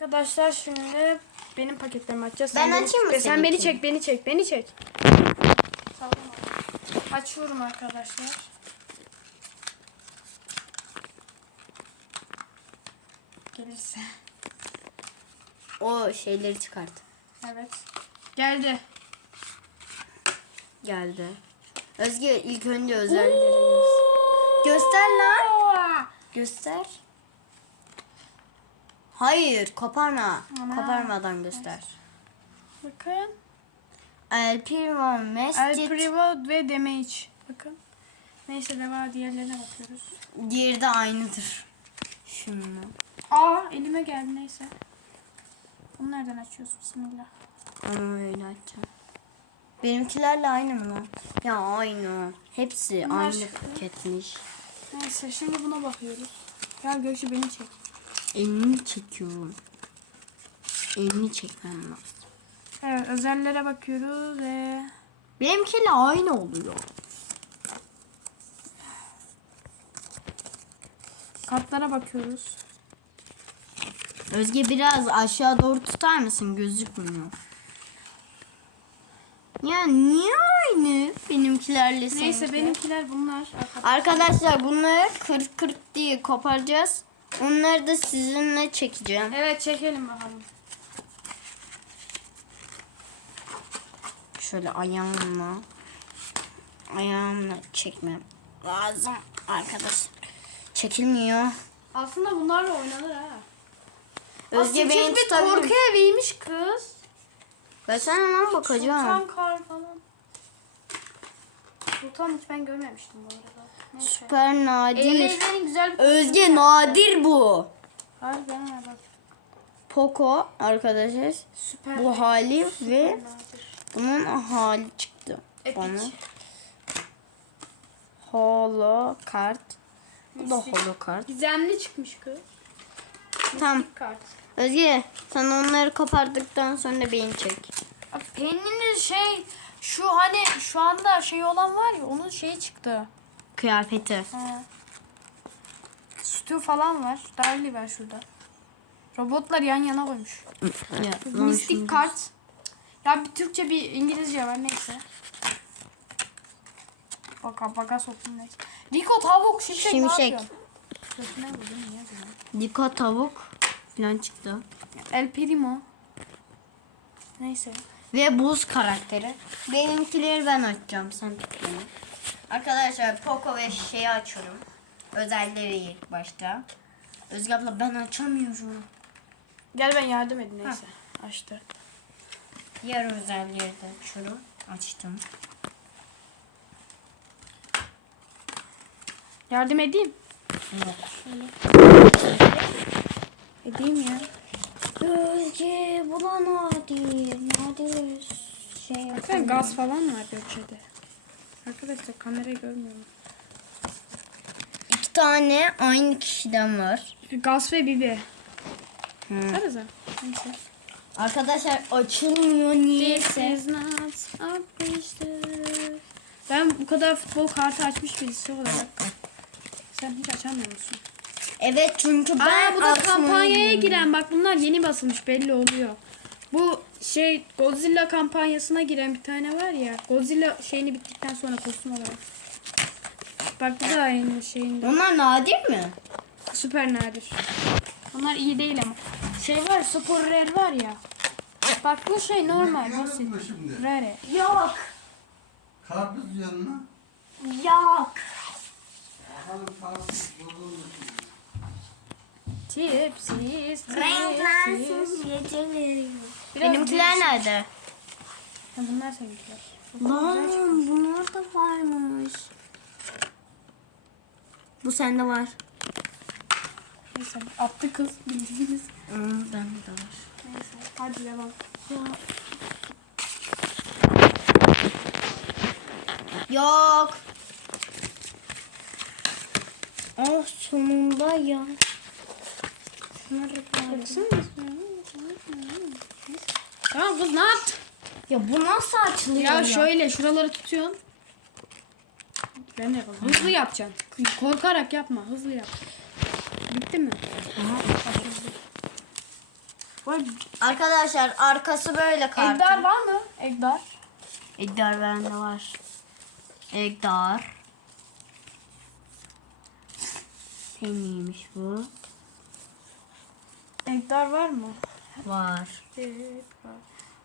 Arkadaşlar şimdi benim paketlerimi açacağız. Ben açayım mı Sen seninkini? beni çek, beni çek, beni çek. Açıyorum arkadaşlar. Gelirse. O şeyleri çıkart. Evet. Geldi. Geldi. Özge ilk önce özellikleri göster lan. Göster. Hayır koparma. Ama. Koparmadan göster. Bakın. El Primo El Mescit. Privo ve Damage. Bakın. Neyse devam diğerlerine bakıyoruz. Diğeri de aynıdır. Şunu. Aa elime geldi neyse. Bunu nereden açıyoruz? Bismillah. Onu öyle açacağım. Benimkilerle aynı mı lan? Ya aynı. Hepsi Bunlar aynı çıktı. paketmiş. Neyse şimdi buna bakıyoruz. Gel Gökçe beni çek. Elini çekiyorum. Elini çekmem lazım. Evet özellere bakıyoruz ve Benimkiyle aynı oluyor. kartlara bakıyoruz. Özge biraz aşağı doğru tutar mısın? Gözükmüyor. Ya niye aynı benimkilerle Neyse seninkiler? benimkiler bunlar. Arkadaşlar. Arkadaşlar bunları kırk kırk diye koparacağız. Onları da sizinle çekeceğim. Evet çekelim bakalım. Şöyle ayağımla ayağımla çekmem lazım arkadaşlar. Çekilmiyor. Aslında bunlarla oynanır ha. Özge beni tutabilir. korku eviymiş kız. Sana lan bakacağım. Sultan kar falan. Sultan hiç ben görmemiştim bu arada. Neyse. Süper nadir. Eğlenceli güzel bir Özge nadir bu. Harbiden ha bak. Poco arkadaşlar. Süper. Bu hali ve nadir. bunun hali çıktı. Epic. Bana. Holo kart. Bu da Mistik. holo kart. Gizemli çıkmış kız. Tamam. Mistik kart. Özge sen onları kopardıktan sonra beni çek. Penny'nin şey şu hani şu anda şey olan var ya onun şeyi çıktı. Kıyafeti. Ha. Sütü falan var. Darli var şurada. Robotlar yan yana koymuş. Ya, Mistik kart. Ya bir Türkçe bir İngilizce var neyse. Baka baka soktum neyse. Rico tavuk şimşek, Şimşek. ne yapıyorsun? Diko tavuk falan çıktı. El Primo. Neyse. Ve buz karakteri. Benimkileri ben açacağım. Sen tut beni. Arkadaşlar Poco ve şeyi açıyorum. Özelleri ilk başta. Özge abla ben açamıyorum. Gel ben yardım edeyim neyse. Açtı. Diğer özelleri de açıyorum. Açtım. Yardım edeyim. Yok. Edeyim ya. Özge bu da nadir. Nadir şey Bakın gaz falan var Gökçe'de. Arkadaşlar kamerayı görmüyorum. İki tane aynı kişiden var. Gaz ve bibi. Hı. Sarıza. Neyse. Arkadaşlar açılmıyor niyeyse. Ben bu kadar futbol kartı açmış birisi olarak. Sen hiç açamıyor musun? Evet çünkü ben Aa bu da kampanyaya giren bak bunlar yeni basılmış belli oluyor. Bu şey Godzilla kampanyasına giren bir tane var ya. Godzilla şeyini bittikten sonra kostüm olarak. Bak bu da aynı şeyinde. Onlar nadir mi? Süper nadir. Bunlar iyi değil ama. Şey var super rare var ya. Bak bu şey normal Biliyor basit. şimdi? Rare. Yok. Karpuz yanına. Yok. Bakalım karpuz bozulmuş mu? Tipsiz, tipsiz. geceleri. Biraz Benimkiler değişik. nerede? Ha, bunlar seninkiler. Lan bunlar da varmış. Bu sende var. Neyse attı kız bildiğiniz. Hmm, bende de var. Neyse hadi devam. Yok. Oh sonunda ya. Tamam kız ne yaptın? Ya bu nasıl açılıyor ya? Ya şöyle şuraları tutuyorsun. Ben de yapalım. Hızlı yapacaksın. Korkarak yapma hızlı yap. Bitti mi? Aha. Bu Arkadaşlar arkası böyle kartın. Egdar var mı? Egdar. Egdar bende var. Egdar. Neymiş bu? Egdar var mı? Var. Egdar.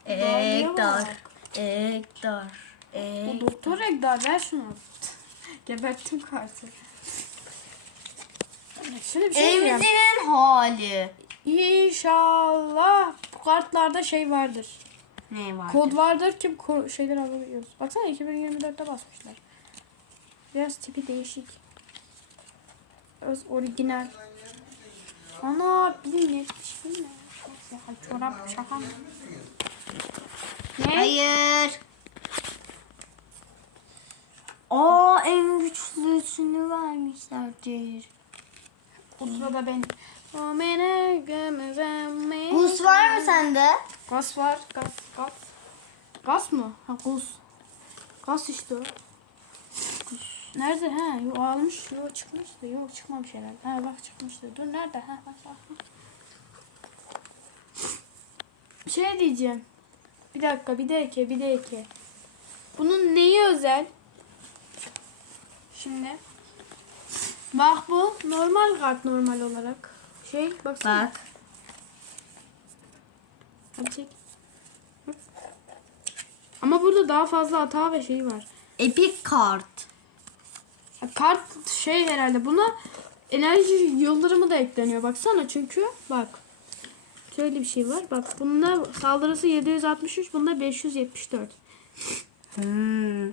Egdar. Egdar. O Egdar. doktor Egdar ver şunu. Geberttim kartı. Şöyle bir şey diyeceğim. Evimizin hali. İnşallah bu kartlarda şey vardır. Ne var? Kod vardır ki şeyleri alabiliyoruz. Baksana 2024'te basmışlar. Biraz tipi değişik. Öz orijinal. Ana bilim yetmiş mi? Neyse, ay, Çorap şaka mı? Ne? Hayır. Aa en güçlüsünü vermişlerdir. O sırada ben. Buz var mı sende? Gaz var. Gaz. Gaz. Gaz mı? Ha gaz. Gaz işte. Nerede ha? Yo almış. Yo çıkmıştı. Yok çıkmamış herhalde. Ha bak çıkmıştı. Dur nerede? Ha bak bak. Şey diyeceğim. Bir dakika bir dakika bir dakika. Bunun neyi özel? Şimdi. Bak bu normal kart normal olarak. Şey baksana. Bak. Hadi çek. Ama burada daha fazla hata ve şey var. Epic kart. Kart şey herhalde buna enerji yıldırımı da ekleniyor. Baksana çünkü bak. Şöyle bir şey var. Bak bunda saldırısı 763, bunda 574. Hmm.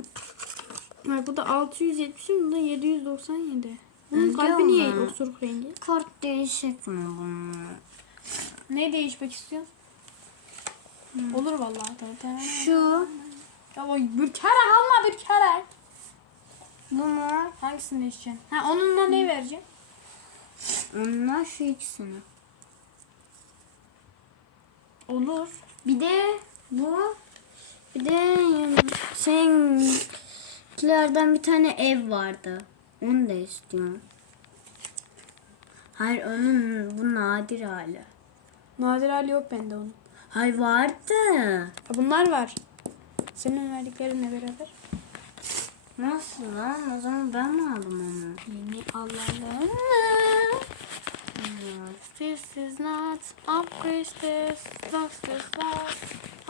Bak bu da 670, bunda 797. Bunun kalbi niye osuruk rengi? Kart değişik mi bunun? Ne değişmek istiyorsun? Olur vallahi. Şu. Ya o bürkerek alma bürkerek. Bunu. Hangisini değişeceksin? Ha onunla ne vereceksin? Onunla şu ikisini. Olur. Bir de bu. Bir de seninkilerden bir tane ev vardı. Onu da istiyorum. Hayır onun bu nadir hali. Nadir hali yok bende onun. Hayır vardı. Ha, bunlar var. Senin verdiklerinle beraber. Nasıl lan? O zaman ben mi aldım onu? Yeni alalım. This is not up Christmas. This is not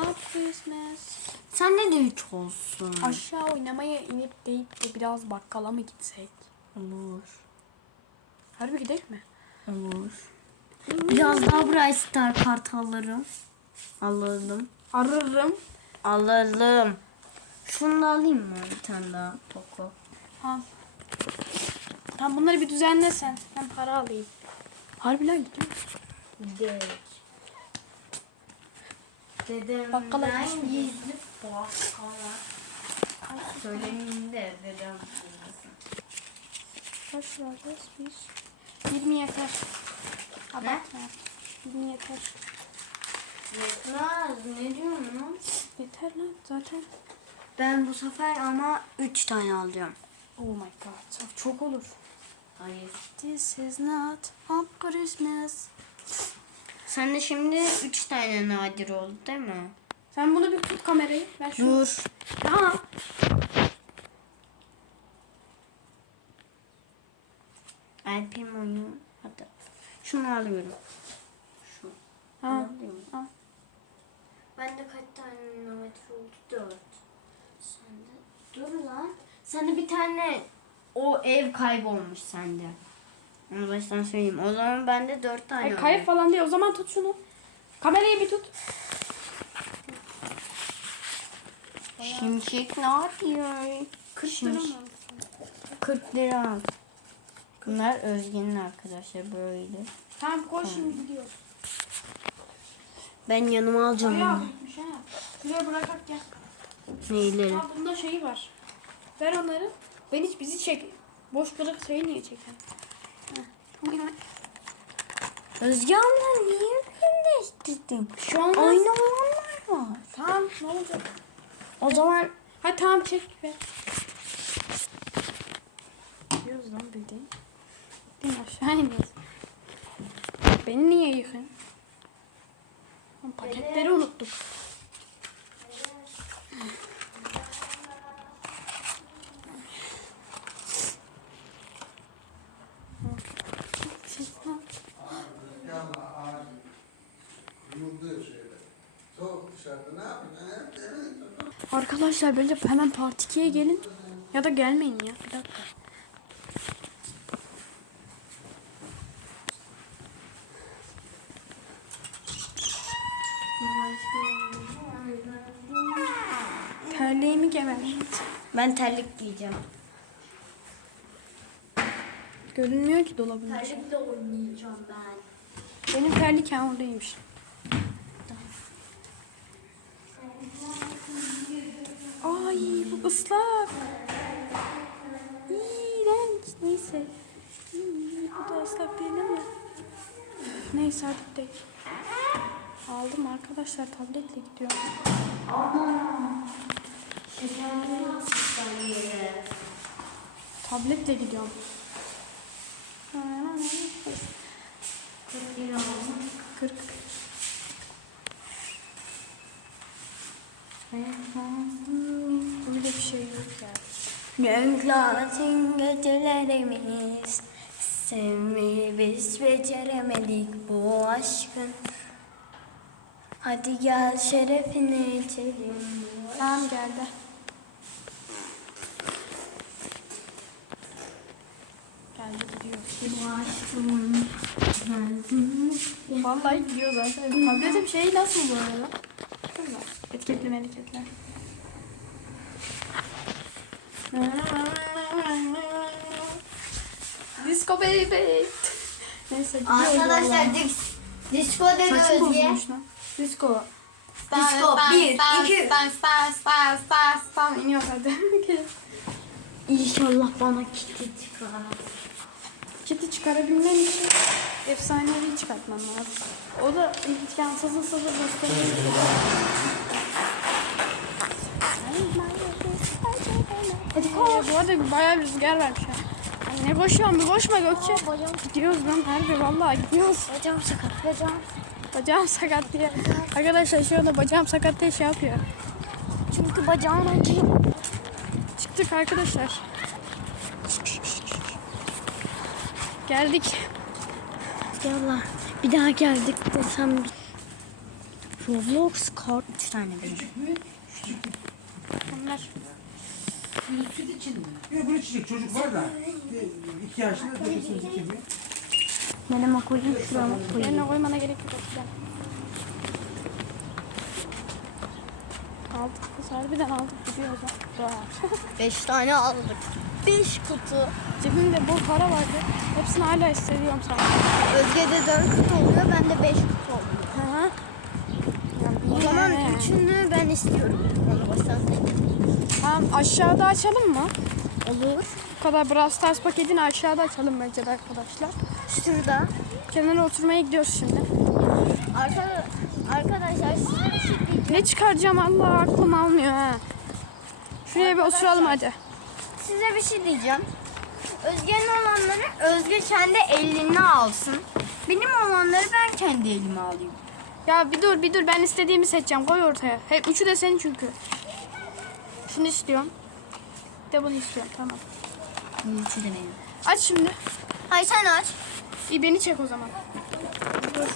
up Christmas. Sen de de üç olsun. Aşağı oynamaya inip deyip de biraz bakkala mı gitsek? Olur. Harbi gidelim mi? Olur. Biraz daha Brawl Star kart alırım. Alalım. Ararım. Alalım. Şunu da alayım mı bir tane daha Poco? Al. Tamam bunları bir düzenlesen. Ben para alayım. Harbi lan gidiyor. Gidelim. Dedemden Bakkala gizli bakkala. Söylemeyeyim de dedem bilmesin. Kaç vereceğiz biz? 20 yeter. Abartma. 20 yeter. Yetmez. Ne diyorsun lan? Yeter lan zaten. Ben bu sefer ama 3 tane alacağım. Oh my god. Çok, olur. Hayır. This is not up Christmas. Sen de şimdi 3 tane nadir oldu değil mi? Sen bunu bir tut kamerayı. Ben şunu. Dur. Ya. Alp'im oyunu. Hadi. Şunu alıyorum. Şu. Ha. Al. Bende kaç tane nadir oldu? 4. Dur lan. Sende bir tane o ev kaybolmuş sende. Onu baştan söyleyeyim. O zaman bende 4 tane oldu. kayıp falan değil. O zaman tut şunu. Kamerayı bir tut. Şimşek ne yapıyor? 40 lira mı? 40 lira al. Bunlar Özge'nin arkadaşlar böyle. Tamam koş şimdi gidiyoruz. Ben yanıma alacağım büyükmüş ha. Şuraya bırakak gel. Neyleri? Ha bunda şeyi var. Ver onları. Ben hiç bizi çek. Boş bırak şeyi niye çeken? Özge abla niye ürün değiştirdin? Şey olmaz. Aynı olanlar var. Tamam ne olacak? O zaman Hadi tamam çek ver. Gidiyoruz lan bildiğin. Değil? Aşağı iniyoruz. Beni niye yıkın? Paketleri unuttuk. Arkadaşlar bence hemen part 2'ye gelin. Ya da gelmeyin ya. Bir dakika. Terliğimi geberdim. Ben terlik giyeceğim. Görünmüyor ki dolabın içi. Terlikle oynayacağım ben. Benim terlik ha oradaymış. Ay bu ıslak. İğrenç. Neyse. İyi, bu da ıslak değil ama. Neyse hadi gidelim. Aldım arkadaşlar tabletle gidiyorum. Tabletle gidiyorum. Kırk lira 40. Renklatin gecelerimiz Sevmeyi biz beceremedik bu aşkın Hadi gel şerefine içelim bu Tamam geldi. Geldi gidiyor. aşkın Vallahi gidiyor zaten. Tabletim şey nasıl bu arada? Şöyle. Etiketli meliketler. Disco baby. Neyse. Arkadaşlar dis disco dedi Saçım Özge bozulmuş lan. Disco. Disco bir iki Stan stan stan stan stan iniyor hadi. İnşallah bana kitli çıkar Kiti çıkarabilmen için efsanevi çıkartman lazım. O da imkansızı sızı gösteriyor. Hadi koş. Bu arada bayağı bir rüzgar varmış ha. Ay Ne koşuyorsun bir koşma Gökçe. Gidiyoruz lan harbi vallahi gidiyoruz. Bacağım sakat bacağım Bacağım sakat diye. Arkadaşlar şu anda bacağım sakat diye şey yapıyor. Çünkü bacağım acıyor Çıktık arkadaşlar. Geldik. Yallah bir daha geldik desem Roblox kart 3 tane benim. Bunlar. Süt için mi? Yok bunu içecek çocuk var da. İki yaşında dedesiniz iki bir. Benim koyayım şurama koyayım. Yerine koymana gerek yok. Güzel. Aldık kız harbiden aldık gidiyoruz ha. Vay. 5 tane aldık. 5 kutu. Cebimde bol para vardı. Hepsini hala hissediyorum sanki. Özge'de 4 kutu oluyor. Bende 5 kutu oluyor. Hı hı. O zaman üçünü ben istiyorum. Onu sayayım. Tamam aşağıda açalım mı? Olur. Bu kadar Brawl Stars paketini aşağıda açalım bence de arkadaşlar. Şurada. Kenara oturmaya gidiyoruz şimdi. Arka, arkadaşlar size şey. Ne çıkaracağım Allah aklım almıyor ha. Şuraya bir oturalım hadi. Size bir şey diyeceğim. Özge'nin olanları Özge kendi eline alsın. Benim olanları ben kendi elime alayım. Ya bir dur bir dur ben istediğimi seçeceğim koy ortaya. Hep üçü de senin çünkü. Şunu istiyorum. Bir de bunu istiyorum tamam. Bu üçü de benim. Aç şimdi. Hayır sen aç. İyi beni çek o zaman. Dur.